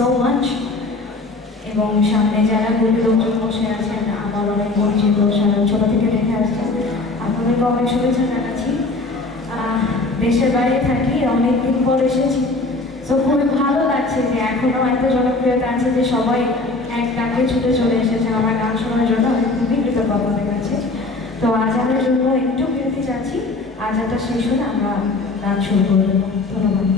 So much. এবং সামনে যারা গরিব লোকজন বসে আছেন, আমার অনেক পরিচিত, সারা ছোটো থেকে দেখে আসছেন, আপনাদেরকে অনেক শুভেচ্ছা জানাচ্ছি। দেশের বাইরে থাকি, অনেকদিন পর এসেছি, তো খুবই ভালো লাগছে যে এখনও এত জনপ্রিয়তা আছে যে সবাই এক ডাকে ছুটে চলে এসেছেন আমার গান শোনার জন্য। আমি খুবই কৃতজ্ঞ আপনাদের কাছে। তো আজানের জন্য একটু বিরতি চাচ্ছি, আজানটা শেষ হলে আমরা গান শুরু করে দেবো। ধন্যবাদ।